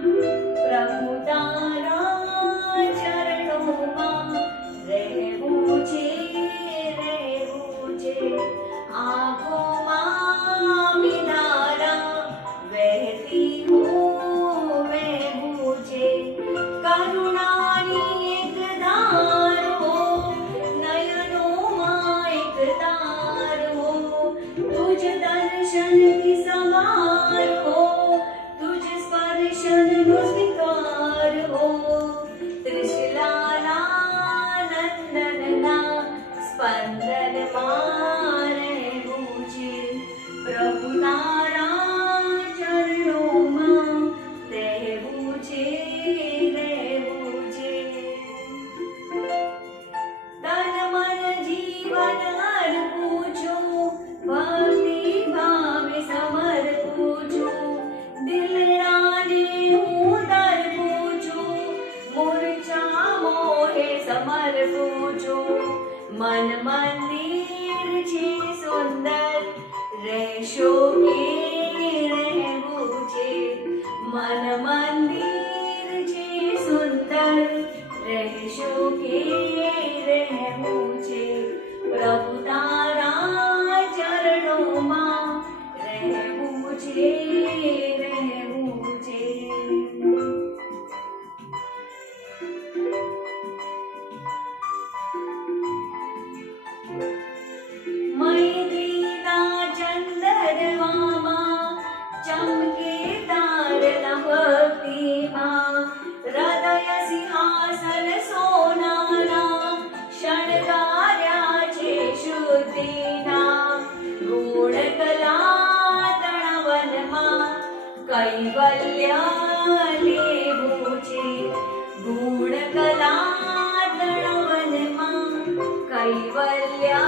પ્રભુ તારા ચરણોમાં રહેવું છે, રહેવું છે. આંખોમાં વિધારા વહેતી વહેવું છે. કરુણાની એક ધારો નયનોમાં એક તારો, તુજ દર્શનથી સમારો, તુજ સ્પર્શનનો સ્વીકાર હો. ત્રિશલાના નંદનના સ્પંદનમાં રહેવું છે. પ્રભુ તારા ચરણોમાં રહેવું છે, રહેવું છે. તન મન જીવન અર્પું છું, ભક્તિ ભાવે સમર્પું છું. દિલડાને હું તરપું છું, મૂર્છા મોહે સમર્પું છું. મન મંદિર છે સુંદર, રહેશો કે રહેવું છે. મન મંદિર છે સુંદર, રહેશો કે રહેવું છે. પ્રભુ તારા ચરણોમાં રહેવું છે, રહેવું છે. મૈત્રીના ચંદરવામાં ચમકે તારના ભક્તિમાં. હૃદય સિંહાસન સોનાના શણગાર્યા છે શુદ્ધિના. ગુણ કલા તણવનમાં કૈવલ્ય લેવું છે. ગુણ કલા તણવનમાં કૈવલ્ય